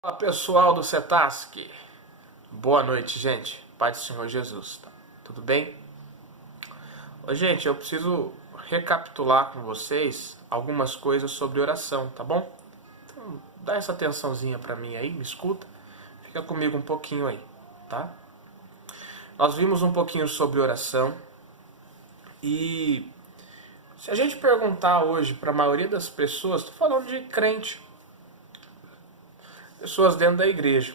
Fala pessoal do Cetask, boa noite, gente. Paz do Senhor Jesus, tá? Tudo bem? Ô, gente, eu preciso recapitular com vocês algumas coisas sobre oração, tá bom? Então, dá essa atençãozinha pra mim aí, me escuta, fica comigo um pouquinho aí, tá? Nós vimos um pouquinho sobre oração e se a gente perguntar hoje pra maioria das pessoas, tô falando de crente, pessoas dentro da igreja.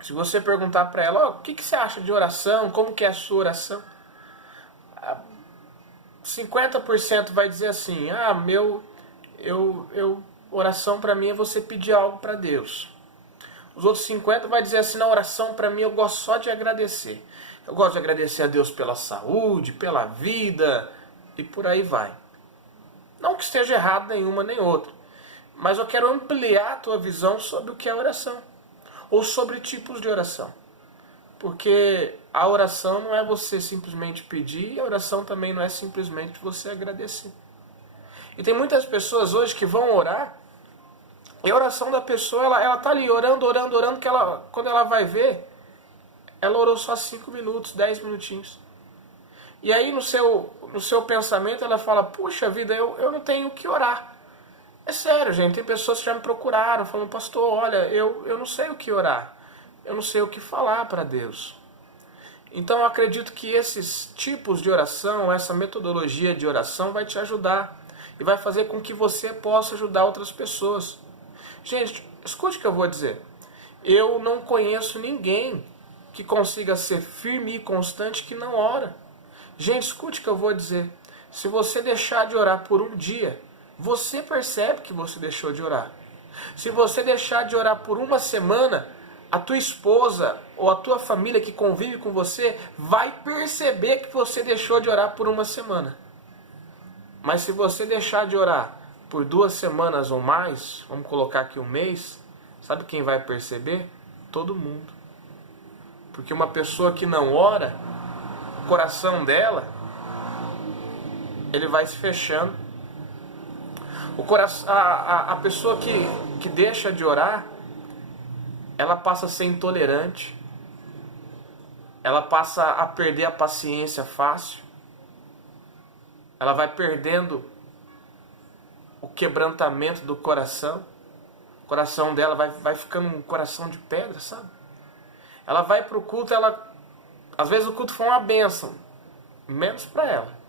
Se você perguntar para ela, o que você acha de oração, como que é a sua oração? 50% vai dizer assim, oração para mim é você pedir algo para Deus. Os outros 50% vai dizer assim, na oração para mim eu gosto só de agradecer. Eu gosto de agradecer a Deus pela saúde, pela vida e por aí vai. Não que esteja errado nenhuma nem outra, mas eu quero ampliar a tua visão sobre o que é oração, ou sobre tipos de oração. Porque a oração não é você simplesmente pedir, e a oração também não é simplesmente você agradecer. E tem muitas pessoas hoje que vão orar, e a oração da pessoa, ela tá ali orando, que quando ela vai ver, ela orou só 5 minutos, 10 minutinhos. E aí no seu pensamento ela fala, puxa vida, eu não tenho o que orar. É sério, gente, tem pessoas que já me procuraram, falando, pastor, olha, eu não sei o que orar, eu não sei o que falar para Deus. Então eu acredito que esses tipos de oração, essa metodologia de oração vai te ajudar e vai fazer com que você possa ajudar outras pessoas. Gente, escute o que eu vou dizer. Eu não conheço ninguém que consiga ser firme e constante que não ora. Gente, escute o que eu vou dizer. Se você deixar de orar por um dia, você percebe que você deixou de orar. Se você deixar de orar por uma semana, a tua esposa ou a tua família que convive com você vai perceber que você deixou de orar por uma semana. Mas se você deixar de orar por 2 semanas ou mais, vamos colocar aqui um mês, sabe quem vai perceber? Todo mundo. Porque uma pessoa que não ora, o coração dela, ele vai se fechando. A pessoa que deixa de orar, ela passa a ser intolerante, ela passa a perder a paciência fácil, ela vai perdendo o quebrantamento do coração, o coração dela vai ficando um coração de pedra, sabe? Ela vai para o culto, às vezes o culto foi uma bênção, menos para ela.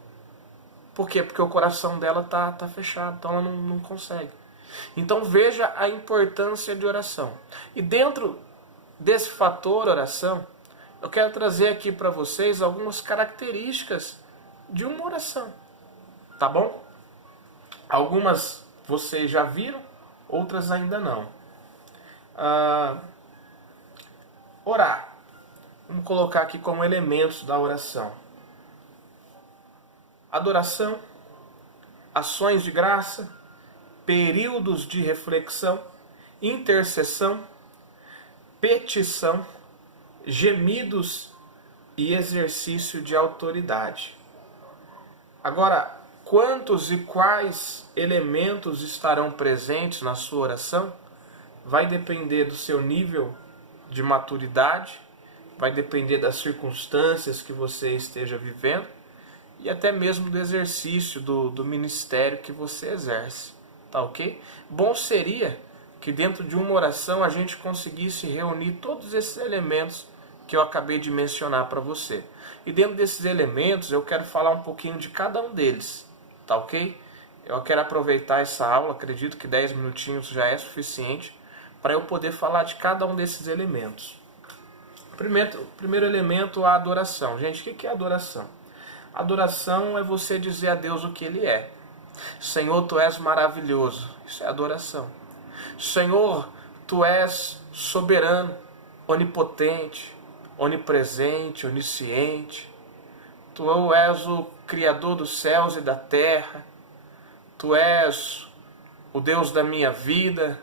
Por quê? Porque o coração dela tá fechado, então ela não consegue. Então veja a importância de oração. E dentro desse fator oração, eu quero trazer aqui para vocês algumas características de uma oração. Tá bom? Algumas vocês já viram, outras ainda não. Orar. Vamos colocar aqui como elementos da oração. Adoração, ações de graça, períodos de reflexão, intercessão, petição, gemidos e exercício de autoridade. Agora, quantos e quais elementos estarão presentes na sua oração vai depender do seu nível de maturidade, vai depender das circunstâncias que você esteja vivendo, e até mesmo do exercício do ministério que você exerce, tá ok? Bom seria que dentro de uma oração a gente conseguisse reunir todos esses elementos que eu acabei de mencionar para você. E dentro desses elementos eu quero falar um pouquinho de cada um deles, tá ok? Eu quero aproveitar essa aula, acredito que 10 minutinhos já é suficiente para eu poder falar de cada um desses elementos. Primeiro elemento, a adoração. Gente, o que é adoração? Adoração é você dizer a Deus o que Ele é. Senhor, Tu és maravilhoso. Isso é adoração. Senhor, Tu és soberano, onipotente, onipresente, onisciente. Tu és o Criador dos céus e da terra. Tu és o Deus da minha vida.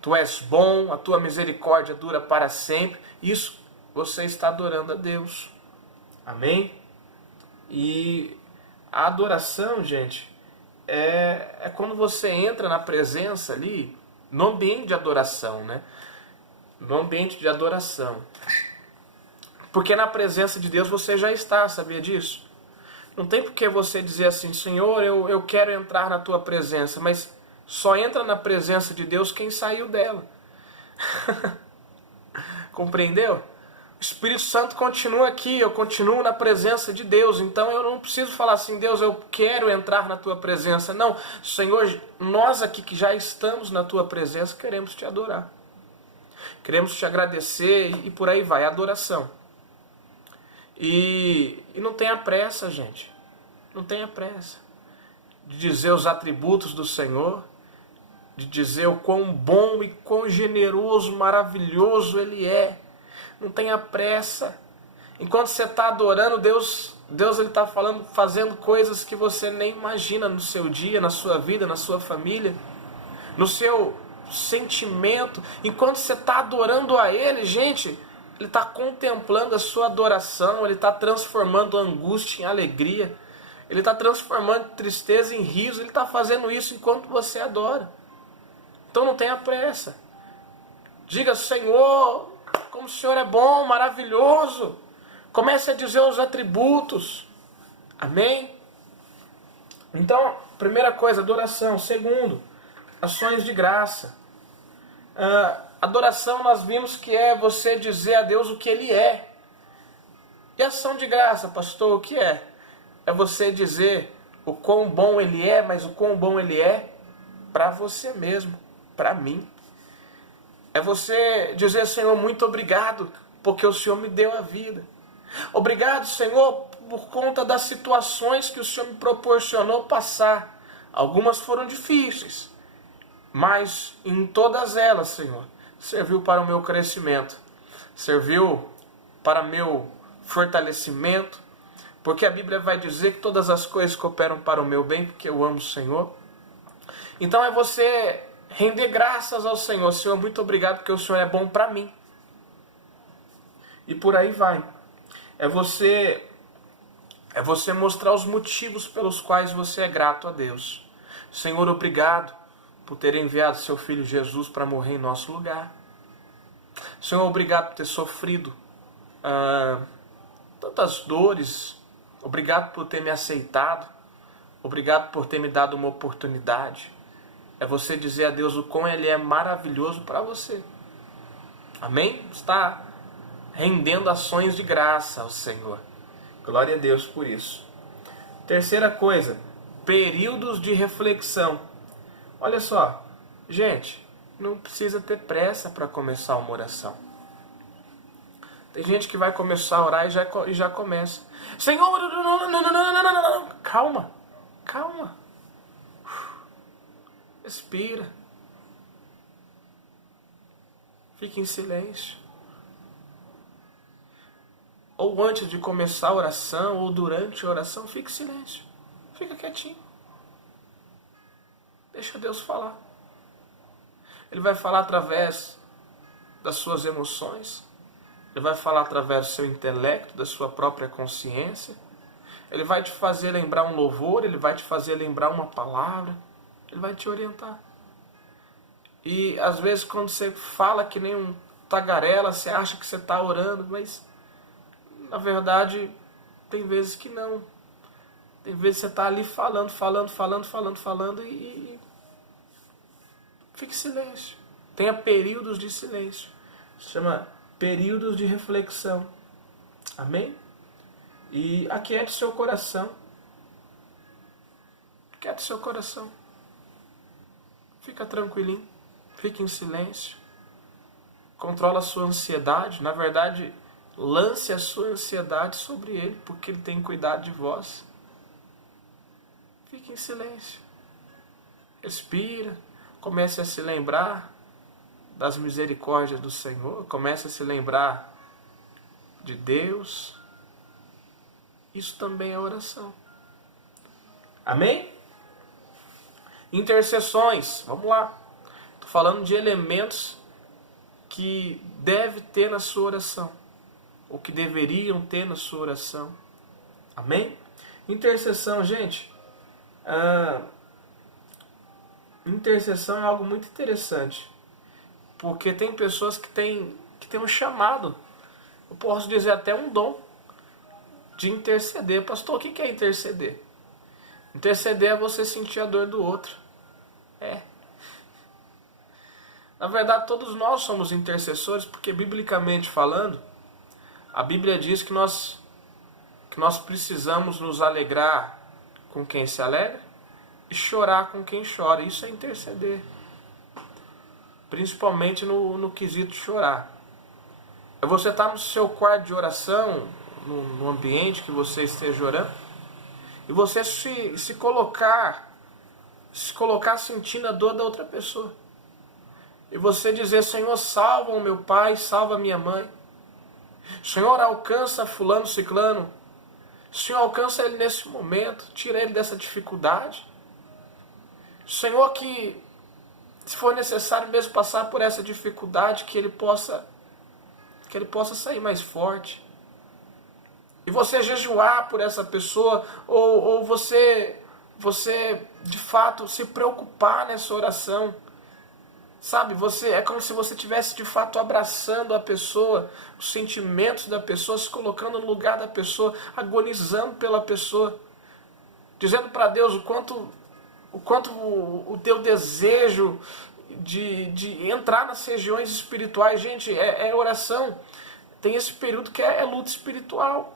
Tu és bom, a Tua misericórdia dura para sempre. Isso você está adorando a Deus. Amém? E a adoração, gente, é quando você entra na presença ali no ambiente de adoração, né? No ambiente de adoração. Porque na presença de Deus você já está, sabia disso? Não tem por que você dizer assim, Senhor, eu quero entrar na tua presença, mas só entra na presença de Deus quem saiu dela. Compreendeu? O Espírito Santo continua aqui, eu continuo na presença de Deus, então eu não preciso falar assim, Deus, eu quero entrar na tua presença. Não, Senhor, nós aqui que já estamos na tua presença, queremos te adorar. Queremos te agradecer e por aí vai, adoração. E não tenha pressa, gente. Não tenha pressa de dizer os atributos do Senhor, de dizer o quão bom e quão generoso, maravilhoso Ele é. Não tenha pressa. Enquanto você está adorando, Deus ele está fazendo coisas que você nem imagina no seu dia, na sua vida, na sua família, no seu sentimento. Enquanto você está adorando a Ele, gente, Ele está contemplando a sua adoração, Ele está transformando a angústia em alegria, Ele está transformando tristeza em riso, Ele está fazendo isso enquanto você adora. Então não tenha pressa. Diga, Senhor, como o Senhor é bom, maravilhoso. Comece a dizer os atributos. Amém? Então, primeira coisa, adoração. Segundo, ações de graça. Adoração nós vimos que é você dizer a Deus o que Ele é. E ação de graça, pastor, o que é? É você dizer o quão bom Ele é, mas o quão bom Ele é para você mesmo, para mim. É você dizer, Senhor, muito obrigado, porque o Senhor me deu a vida. Obrigado, Senhor, por conta das situações que o Senhor me proporcionou passar. Algumas foram difíceis, mas em todas elas, Senhor, serviu para o meu crescimento, serviu para meu fortalecimento, porque a Bíblia vai dizer que todas as coisas cooperam para o meu bem, porque eu amo o Senhor. Então é você render graças ao Senhor. Senhor, muito obrigado, porque o Senhor é bom para mim. E por aí vai. É você mostrar os motivos pelos quais você é grato a Deus. Senhor, obrigado por ter enviado seu Filho Jesus para morrer em nosso lugar. Senhor, obrigado por ter sofrido tantas dores. Obrigado por ter me aceitado. Obrigado por ter me dado uma oportunidade. É você dizer a Deus o quão Ele é maravilhoso para você. Amém? Está rendendo ações de graça ao Senhor. Glória a Deus por isso. Terceira coisa, períodos de reflexão. Olha só, gente, não precisa ter pressa para começar uma oração. Tem gente que vai começar a orar e já começa. Senhor, não. Calma. Respira. Fique em silêncio. Ou antes de começar a oração, ou durante a oração, fique em silêncio. Fica quietinho. Deixa Deus falar. Ele vai falar através das suas emoções. Ele vai falar através do seu intelecto, da sua própria consciência. Ele vai te fazer lembrar um louvor, ele vai te fazer lembrar uma palavra. Ele vai te orientar. E às vezes quando você fala que nem um tagarela, você acha que você está orando, mas na verdade tem vezes que não. Tem vezes que você está ali falando e fique em silêncio. Tenha períodos de silêncio. Se chama períodos de reflexão. Amém? E aquiete seu coração. Aquiete seu coração. Fica tranquilinho, fique em silêncio, controla a sua ansiedade, na verdade, lance a sua ansiedade sobre Ele, porque Ele tem cuidado de vós. Fique em silêncio, respira, comece a se lembrar das misericórdias do Senhor, comece a se lembrar de Deus. Isso também é oração. Amém? Intercessões, vamos lá. Estou falando de elementos que deve ter na sua oração, ou que deveriam ter na sua oração. Amém? Intercessão, gente, intercessão é algo muito interessante, porque tem pessoas que têm um chamado, eu posso dizer até um dom, de interceder. Pastor, o que é interceder? Interceder é você sentir a dor do outro. Na verdade, todos nós somos intercessores, porque biblicamente falando, a Bíblia diz que nós precisamos nos alegrar com quem se alegra e chorar com quem chora. Isso é interceder. Principalmente no quesito chorar. É você estar no seu quarto de oração, no ambiente que você esteja orando, e você se colocar sentindo a dor da outra pessoa. E você dizer: Senhor, salva o meu pai, salva a minha mãe. Senhor, alcança fulano, ciclano. Senhor, alcança ele nesse momento, tira ele dessa dificuldade. Senhor, que se for necessário mesmo passar por essa dificuldade, que ele possa sair mais forte. E você jejuar por essa pessoa, ou você de fato se preocupar nessa oração. Sabe, é como se você estivesse de fato abraçando a pessoa, os sentimentos da pessoa, se colocando no lugar da pessoa, agonizando pela pessoa, dizendo para Deus o quanto o teu desejo de entrar nas regiões espirituais. Gente, é oração. Tem esse período que é luta espiritual.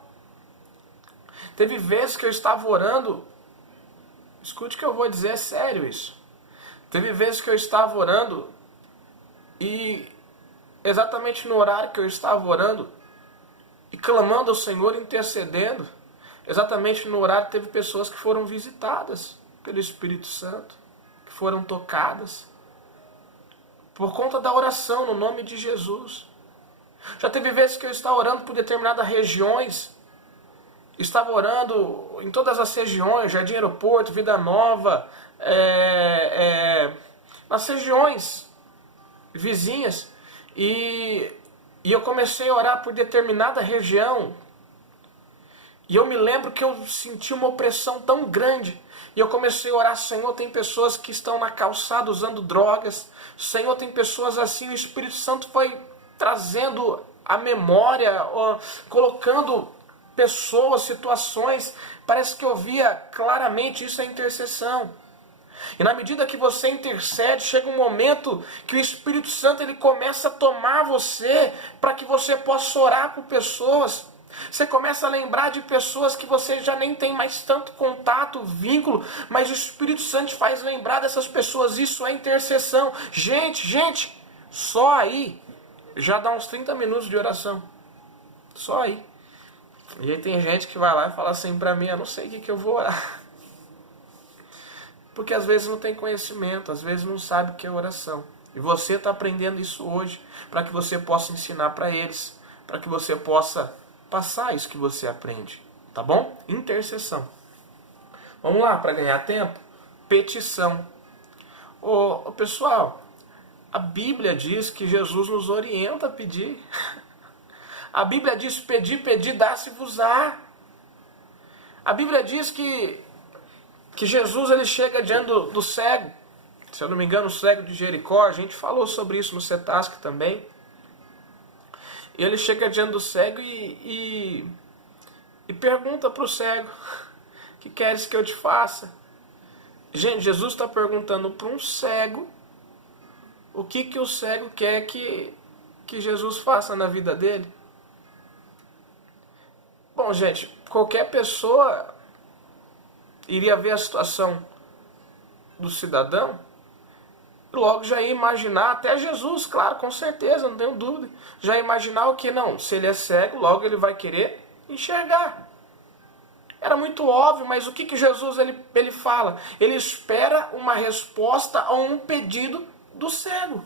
Teve vezes que eu estava orando, escute o que eu vou dizer, é sério isso. Teve vezes que eu estava orando e exatamente no horário que eu estava orando e clamando ao Senhor, intercedendo, exatamente no horário teve pessoas que foram visitadas pelo Espírito Santo, que foram tocadas por conta da oração no nome de Jesus. Já teve vezes que eu estava orando por determinadas regiões, estava orando em todas as regiões, Jardim Aeroporto, Vida Nova, nas regiões vizinhas, e eu comecei a orar por determinada região, e eu me lembro que eu senti uma opressão tão grande, e eu comecei a orar: Senhor, tem pessoas que estão na calçada usando drogas, Senhor, tem pessoas assim. O Espírito Santo foi trazendo a memória, colocando pessoas, situações, parece que eu via claramente. Isso é intercessão. E na medida que você intercede, chega um momento que o Espírito Santo ele começa a tomar você para que você possa orar por pessoas. Você começa a lembrar de pessoas que você já nem tem mais tanto contato, vínculo, mas o Espírito Santo te faz lembrar dessas pessoas. Isso é intercessão. Gente, só aí já dá uns 30 minutos de oração. Só aí. E aí tem gente que vai lá e fala assim para mim: eu não sei o que eu vou orar. Porque às vezes não tem conhecimento, às vezes não sabe o que é oração. E você está aprendendo isso hoje, para que você possa ensinar para eles, para que você possa passar isso que você aprende. Tá bom? Intercessão. Vamos lá, para ganhar tempo? Petição. Pessoal, a Bíblia diz que Jesus nos orienta a pedir. A Bíblia diz: pedir, dá-se-vos-á. A Bíblia diz que Jesus ele chega diante do cego. Se eu não me engano, o cego de Jericó, a gente falou sobre isso no Cetasc também. E ele chega diante do cego e pergunta para o cego: que queres que eu te faça? Gente, Jesus está perguntando para um cego o que o cego quer que Jesus faça na vida dele. Bom, gente, qualquer pessoa iria ver a situação do cidadão e logo já ia imaginar, até Jesus, claro, com certeza, não tenho dúvida, já ia imaginar o que? Não, se ele é cego, logo ele vai querer enxergar. Era muito óbvio, mas o que Jesus ele fala? Ele espera uma resposta a um pedido do cego.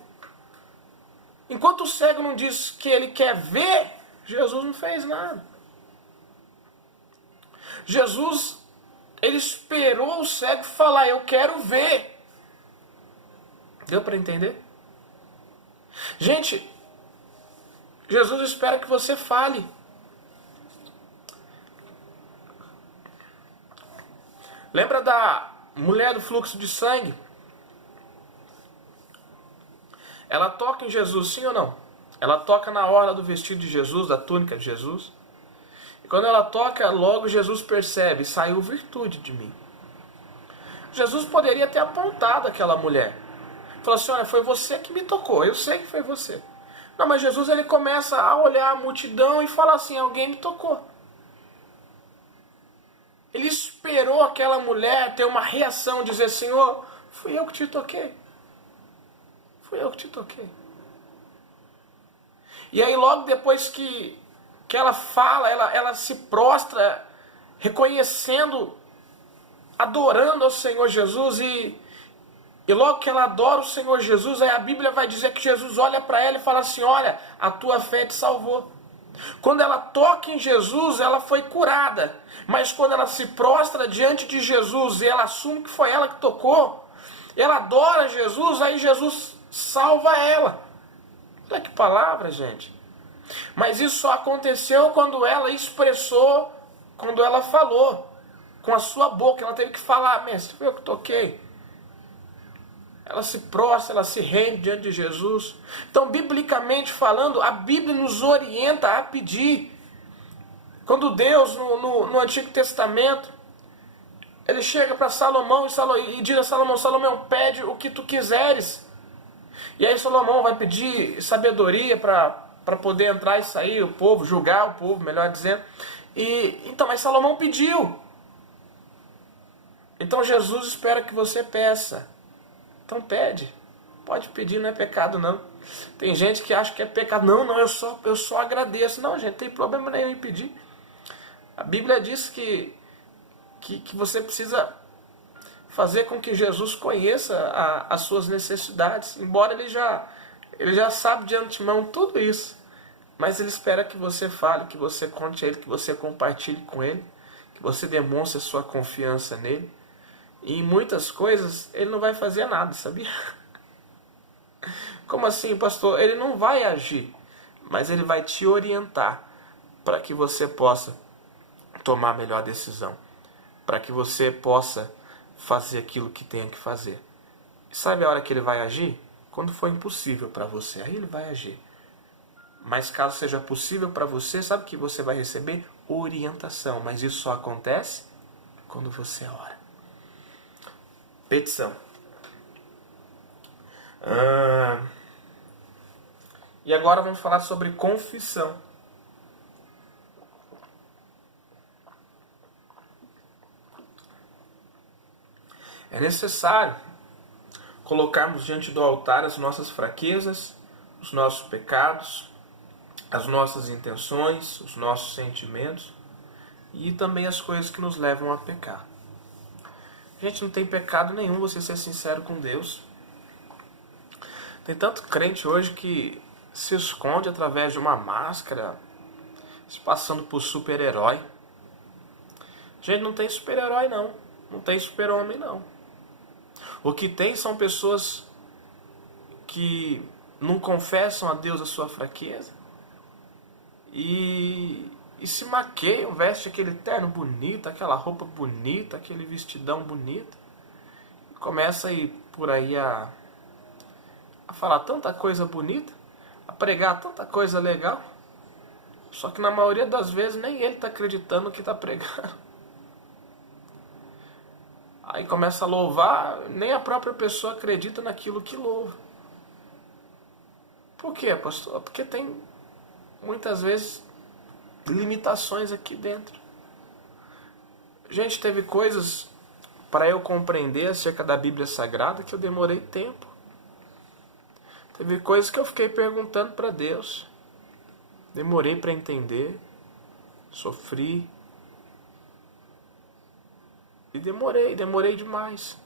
Enquanto o cego não diz que ele quer ver, Jesus não fez nada. Jesus, ele esperou o cego falar: eu quero ver. Deu para entender? Gente, Jesus espera que você fale. Lembra da mulher do fluxo de sangue? ela toca em Jesus, sim ou não? Ela toca na orla do vestido de Jesus, da túnica de Jesus. E quando ela toca, logo Jesus percebe, saiu virtude de mim. Jesus poderia ter apontado aquela mulher. Falou assim, olha, foi você que me tocou, eu sei que foi você. Não, mas Jesus ele começa a olhar a multidão e fala assim, alguém me tocou. Ele esperou aquela mulher ter uma reação, dizer, Senhor, fui eu que te toquei. Fui eu que te toquei. E aí logo depois que ela fala, ela se prostra, reconhecendo, adorando ao Senhor Jesus, e logo que ela adora o Senhor Jesus, aí a Bíblia vai dizer que Jesus olha para ela e fala assim, olha, a tua fé te salvou. Quando ela toca em Jesus, ela foi curada. Mas quando ela se prostra diante de Jesus e ela assume que foi ela que tocou, ela adora Jesus, aí Jesus salva ela. Olha que palavra, gente. Mas isso só aconteceu quando ela expressou, quando ela falou com a sua boca. Ela teve que falar, mestre, foi eu que toquei. Ela se prostra, ela se rende diante de Jesus. Então, biblicamente falando, a Bíblia nos orienta a pedir. Quando Deus, no Antigo Testamento, ele chega para Salomão e diz a Salomão, Salomão, pede o que tu quiseres. E aí Salomão vai pedir sabedoria para poder entrar e sair o povo, julgar o povo, melhor dizendo. Então, mas Salomão pediu. Então Jesus espera que você peça. Então pede. Pode pedir, não é pecado não. Tem gente que acha que é pecado. Não, eu só agradeço. Não, gente, não tem problema nenhum em pedir. A Bíblia diz que você precisa fazer com que Jesus conheça as suas necessidades. Embora ele já sabe de antemão tudo isso. Mas ele espera que você fale, que você conte a ele, que você compartilhe com ele, que você demonstre a sua confiança nele. E em muitas coisas ele não vai fazer nada, sabia? Como assim, pastor? Ele não vai agir, mas ele vai te orientar para que você possa tomar a melhor decisão, para que você possa fazer aquilo que tenha que fazer. E sabe a hora que ele vai agir? Quando for impossível para você, aí ele vai agir. Mas caso seja possível para você, sabe que você vai receber orientação, mas isso só acontece quando você ora. Petição. E agora vamos falar sobre confissão. É necessário colocarmos diante do altar as nossas fraquezas, os nossos pecados, as nossas intenções, os nossos sentimentos e também as coisas que nos levam a pecar. Gente, não tem pecado nenhum você ser sincero com Deus. Tem tanto crente hoje que se esconde através de uma máscara, se passando por super-herói. Gente, não tem super-herói não. Não tem super-homem não. O que tem são pessoas que não confessam a Deus a sua fraqueza e se maqueiam, veste aquele terno bonito, aquela roupa bonita, aquele vestidão bonito. E começa a ir por aí a falar tanta coisa bonita, a pregar tanta coisa legal, só que na maioria das vezes nem ele está acreditando no que está pregando. Aí começa a louvar, nem a própria pessoa acredita naquilo que louva. Por quê, pastor? Porque tem muitas vezes limitações aqui dentro. Gente, teve coisas para eu compreender acerca da Bíblia Sagrada que eu demorei tempo. Teve coisas que eu fiquei perguntando para Deus. Demorei para entender. Sofri. E demorei demais.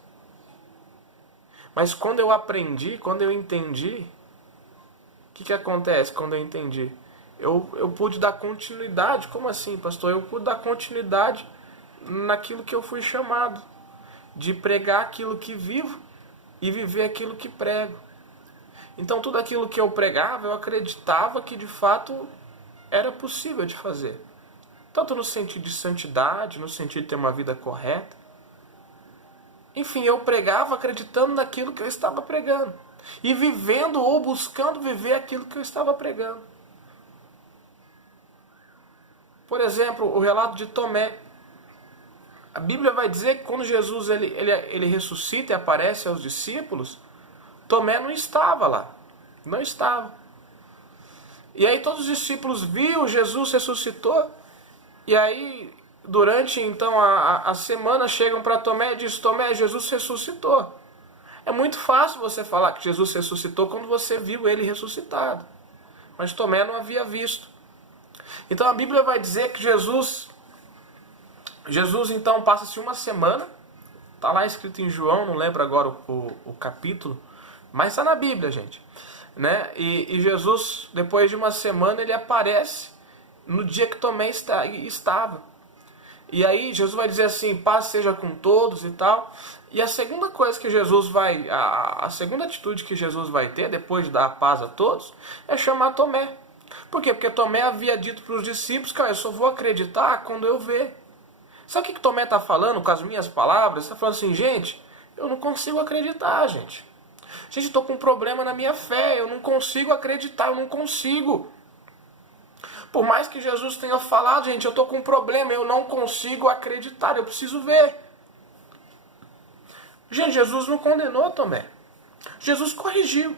Mas quando eu aprendi, quando eu entendi, o que acontece quando eu entendi? Eu pude dar continuidade. Como assim, pastor? Eu pude dar continuidade naquilo que eu fui chamado. De pregar aquilo que vivo e viver aquilo que prego. Então tudo aquilo que eu pregava, eu acreditava que de fato era possível de fazer. Tanto no sentido de santidade, no sentido de ter uma vida correta. Enfim, eu pregava acreditando naquilo que eu estava pregando. e vivendo ou buscando viver aquilo que eu estava pregando. Por exemplo, o relato de Tomé. A Bíblia vai dizer que quando Jesus ele ressuscita e aparece aos discípulos, Tomé não estava lá. Não estava. E aí todos os discípulos viram, Jesus ressuscitou. E aí, durante então a semana, chegam para Tomé e dizem: Tomé, Jesus ressuscitou. É muito fácil você falar que Jesus ressuscitou quando você viu ele ressuscitado. Mas Tomé não havia visto. Então a Bíblia vai dizer que Jesus então passa-se uma semana. Está lá escrito em João, não lembro agora o capítulo. Mas está na Bíblia, gente. Né? E Jesus, depois de uma semana, ele aparece no dia que Tomé estava. E aí Jesus vai dizer assim: paz seja com todos e tal. E a segunda coisa que Jesus vai, a segunda atitude que Jesus vai ter, depois de dar a paz a todos, é chamar Tomé. Por quê? Porque Tomé havia dito para os discípulos: cara, eu só vou acreditar quando eu ver. Sabe o que Tomé está falando com as minhas palavras? Está falando assim: gente, eu não consigo acreditar, gente. Gente, estou com um problema na minha fé, eu não consigo acreditar, eu não consigo. Por mais que Jesus tenha falado, gente, eu estou com um problema, eu não consigo acreditar, eu preciso ver. Gente, Jesus não condenou Tomé. Jesus corrigiu.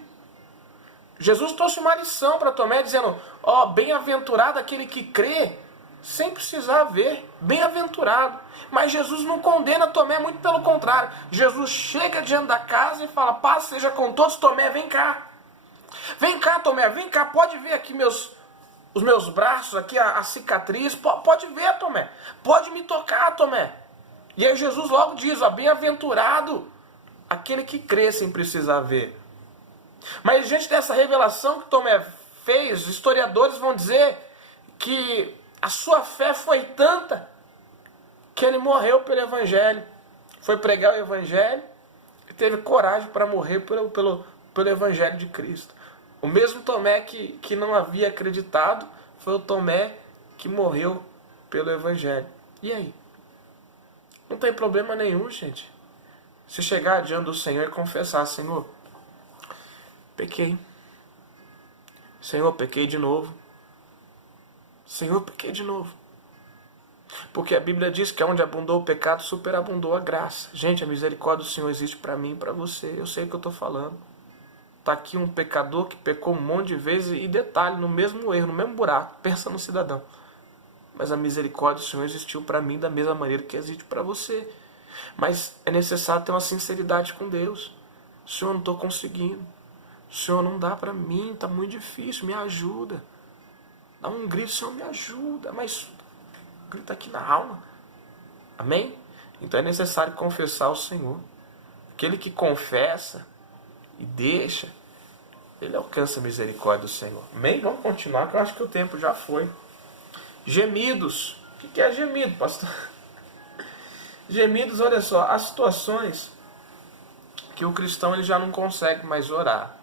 Jesus trouxe uma lição para Tomé, dizendo: ó, bem-aventurado aquele que crê, sem precisar ver. Bem-aventurado. Mas Jesus não condena Tomé, muito pelo contrário. Jesus chega diante da casa e fala: paz seja com todos. Tomé, vem cá. Vem cá, Tomé, vem cá. Pode ver aqui os meus braços, aqui a cicatriz. Pode ver, Tomé. Pode me tocar, Tomé. E aí Jesus logo diz: ó, bem-aventurado aquele que crê sem precisar ver. Mas diante dessa revelação que Tomé fez, os historiadores vão dizer que a sua fé foi tanta que ele morreu pelo Evangelho. Foi pregar o Evangelho e teve coragem para morrer pelo Evangelho de Cristo. O mesmo Tomé que não havia acreditado foi o Tomé que morreu pelo Evangelho. E aí? Não tem problema nenhum, gente. Se chegar diante do Senhor e confessar: Senhor, pequei. Senhor, pequei de novo. Senhor, pequei de novo. Porque a Bíblia diz que onde abundou o pecado, superabundou a graça. Gente, a misericórdia do Senhor existe para mim e para você. Eu sei o que eu estou falando. Está aqui um pecador que pecou um monte de vezes e detalhe, no mesmo erro, no mesmo buraco. Pensa no cidadão. Mas a misericórdia do Senhor existiu para mim da mesma maneira que existe para você. Mas é necessário ter uma sinceridade com Deus. Senhor, não estou conseguindo. Senhor, não dá para mim, está muito difícil, me ajuda. Dá um grito: Senhor, me ajuda. Mas grita aqui na alma. Amém? Então é necessário confessar ao Senhor. Aquele que confessa e deixa, ele alcança a misericórdia do Senhor. Amém? Vamos continuar, que eu acho que o tempo já foi. Gemidos. O que é gemido, pastor? Gemidos, olha só, há situações que o cristão ele já não consegue mais orar.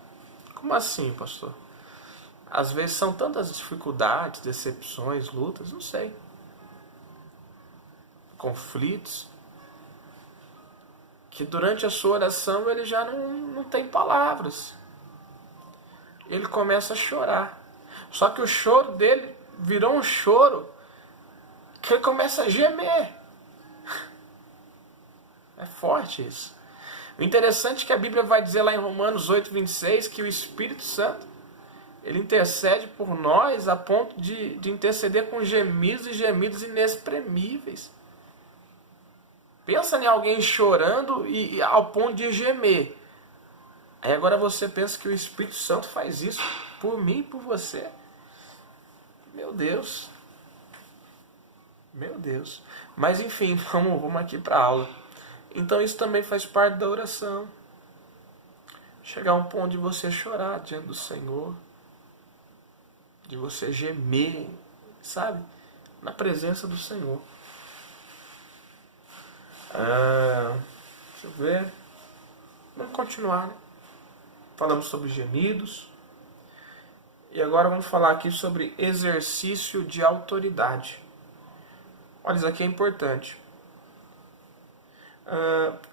Como assim, pastor? Às vezes são tantas dificuldades, decepções, lutas, não sei. Conflitos, que durante a sua oração ele já não tem palavras. Ele começa a chorar. Só que o choro dele virou um choro que ele começa a gemer. É forte isso. O interessante é que a Bíblia vai dizer lá em Romanos 8:26 que o Espírito Santo ele intercede por nós a ponto de interceder com gemidos e gemidos inexprimíveis. Pensa em alguém chorando e ao ponto de gemer. Aí agora você pensa que o Espírito Santo faz isso por mim e por você. Meu Deus. Meu Deus. Mas enfim, vamos aqui para a aula. Então isso também faz parte da oração. Chegar a um ponto de você chorar diante do Senhor. De você gemer, sabe? Na presença do Senhor. Deixa eu ver. Vamos continuar, né? Falamos sobre gemidos. E agora vamos falar aqui sobre exercício de autoridade. Olha, isso aqui é importante.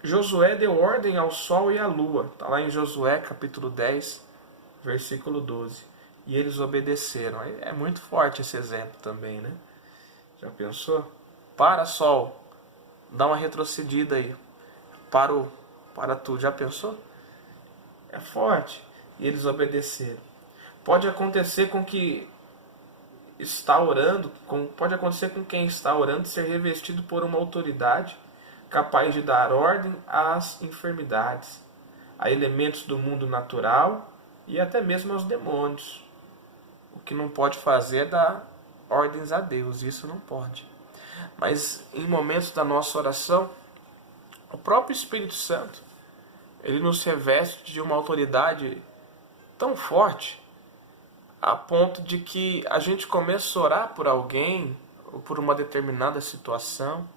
Josué deu ordem ao sol e à lua. Está lá em Josué capítulo 10, versículo 12. E eles obedeceram. É muito forte esse exemplo também, né? Já pensou? Para, sol. Dá uma retrocedida aí. Para tudo. Já pensou? É forte. E eles obedeceram. Pode acontecer com que está orando, pode acontecer com quem está orando ser revestido por uma autoridade capaz de dar ordem às enfermidades, a elementos do mundo natural e até mesmo aos demônios. O que não pode fazer é dar ordens a Deus, isso não pode. Mas em momentos da nossa oração, o próprio Espírito Santo, ele nos reveste de uma autoridade tão forte, a ponto de que a gente começa a orar por alguém, ou por uma determinada situação,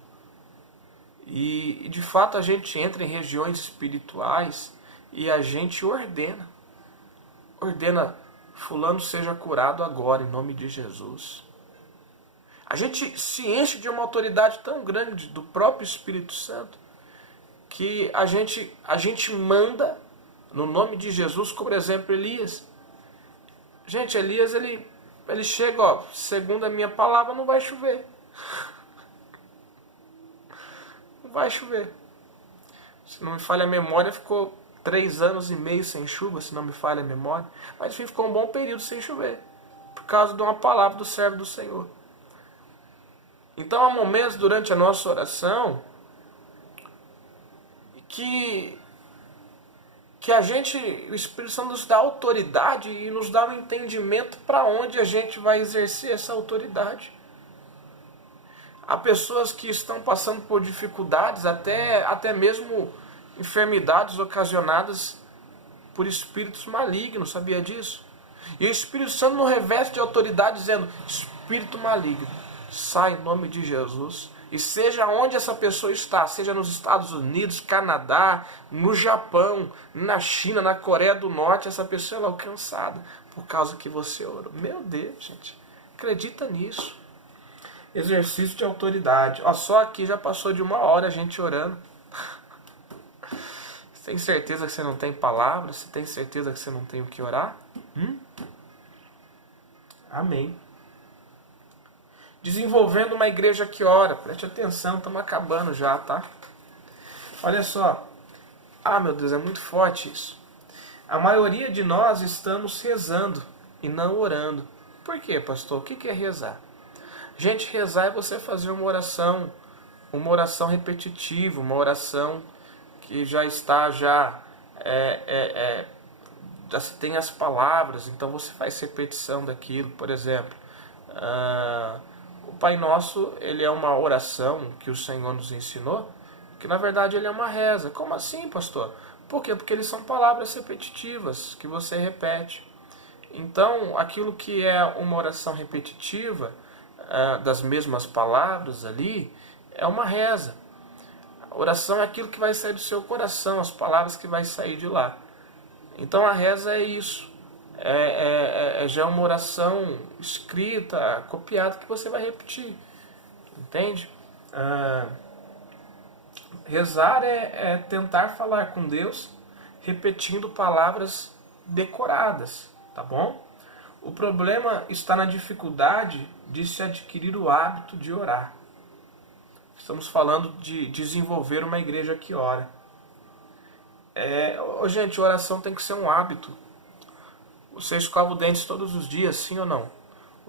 e de fato a gente entra em regiões espirituais e a gente ordena, fulano seja curado agora, em nome de Jesus. A gente se enche de uma autoridade tão grande do próprio Espírito Santo, que a gente manda no nome de Jesus, como por exemplo Elias. Gente, Elias, ele chega, ó, segundo a minha palavra, não vai chover. Não vai chover. Se não me falha a memória, ficou 3 anos e meio sem chuva, se não me falha a memória. Mas enfim, ficou um bom período sem chover, por causa de uma palavra do servo do Senhor. Então há momentos durante a nossa oração que o Espírito Santo nos dá autoridade e nos dá um entendimento para onde a gente vai exercer essa autoridade. Há pessoas que estão passando por dificuldades, até mesmo enfermidades ocasionadas por espíritos malignos, sabia disso? E o Espírito Santo nos reveste de autoridade dizendo, espírito maligno, sai em nome de Jesus. E seja onde essa pessoa está, seja nos Estados Unidos, Canadá, no Japão, na China, na Coreia do Norte, essa pessoa é alcançada por causa que você orou. Meu Deus, gente, acredita nisso. Exercício de autoridade. Ó, só aqui já passou de 1 hora a gente orando. Você tem certeza que você não tem palavras? Você tem certeza que você não tem o que orar? Amém. Desenvolvendo uma igreja que ora. Preste atenção, estamos acabando já, tá? Olha só. Meu Deus, é muito forte isso. A maioria de nós estamos rezando e não orando. Por quê, pastor? O que é rezar? Gente, rezar é você fazer uma oração repetitiva, uma oração que já está, já se tem as palavras, então você faz repetição daquilo. Por exemplo, o Pai Nosso, ele é uma oração que o Senhor nos ensinou, que na verdade ele é uma reza. Como assim, pastor? Por quê? Porque eles são palavras repetitivas, que você repete. Então, aquilo que é uma oração repetitiva, das mesmas palavras ali, é uma reza. A oração é aquilo que vai sair do seu coração, as palavras que vai sair de lá. Então a reza é isso. Já uma oração escrita, copiada, que você vai repetir. Entende? Rezar é tentar falar com Deus repetindo palavras decoradas, tá bom? O problema está na dificuldade de se adquirir o hábito de orar. Estamos falando de desenvolver uma igreja que ora. Gente, oração tem que ser um hábito. Você escova os dentes todos os dias, sim ou não?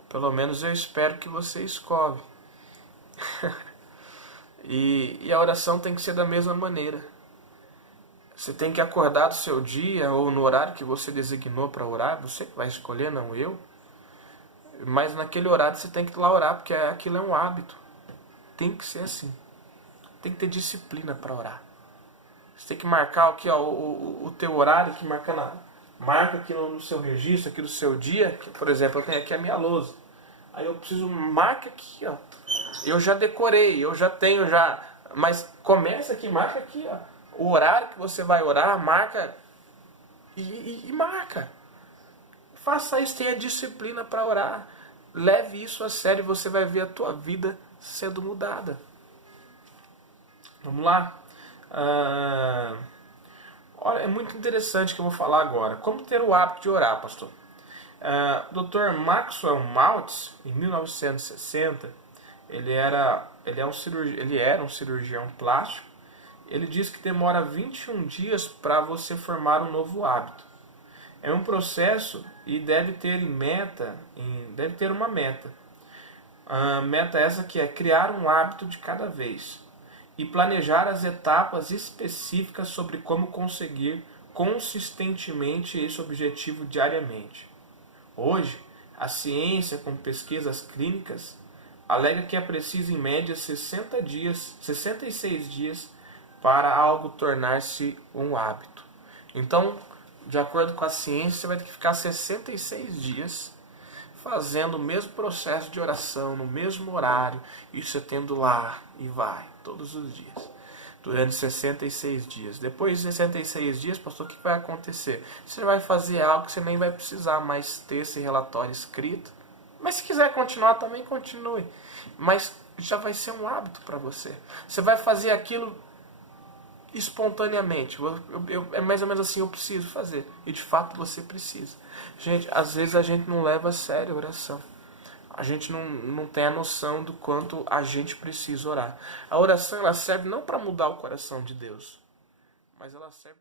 Pelo menos eu espero que você escove. E a oração tem que ser da mesma maneira. Você tem que acordar do seu dia, ou no horário que você designou para orar, você que vai escolher, não eu. Mas naquele horário você tem que ir lá orar, porque aquilo é um hábito. Tem que ser assim. Tem que ter disciplina para orar. Você tem que marcar aqui, ó, o teu horário, que marca aqui no seu registro, aqui no seu dia. Que, por exemplo, eu tenho aqui a minha lousa. Aí eu preciso, marca aqui, ó. Eu já decorei, eu já tenho já. Mas começa aqui, marca aqui, ó. O horário que você vai orar, marca e marca. Faça isso, tenha disciplina para orar. Leve isso a sério, você vai ver a tua vida sendo mudada. Vamos lá. Olha, é muito interessante que eu vou falar agora. Como ter o hábito de orar, pastor? Dr. Maxwell Maltz, em 1960, ele era um cirurgião plástico. Ele diz que demora 21 dias para você formar um novo hábito. É um processo e deve ter uma meta. A meta essa que é criar um hábito de cada vez e planejar as etapas específicas sobre como conseguir consistentemente esse objetivo diariamente. Hoje, a ciência, com pesquisas clínicas, alega que é preciso em média 66 dias para algo tornar-se um hábito. Então, de acordo com a ciência, você vai ter que ficar 66 dias fazendo o mesmo processo de oração, no mesmo horário, e você tendo lá e vai, todos os dias, durante 66 dias. Depois de 66 dias, pastor, o que vai acontecer? Você vai fazer algo que você nem vai precisar mais ter esse relatório escrito. Mas se quiser continuar, também continue. Mas já vai ser um hábito para você. Você vai fazer aquilo espontaneamente. É mais ou menos assim, eu preciso fazer. E de fato você precisa. Gente, às vezes a gente não leva a sério a oração. A gente não tem a noção do quanto a gente precisa orar. A oração ela serve não para mudar o coração de Deus, mas ela serve